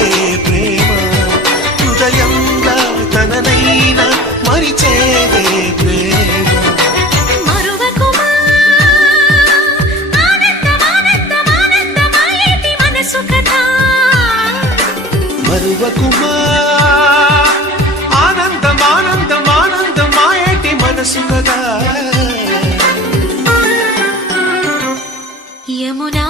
మరిచేదే ప్రేమ హృదయంగా తననైనా మరిచేదే ప్రేమ మరువకుమా ఆనందం ఆనందం ఆనందం మాయేటి మనసు కదా యమునా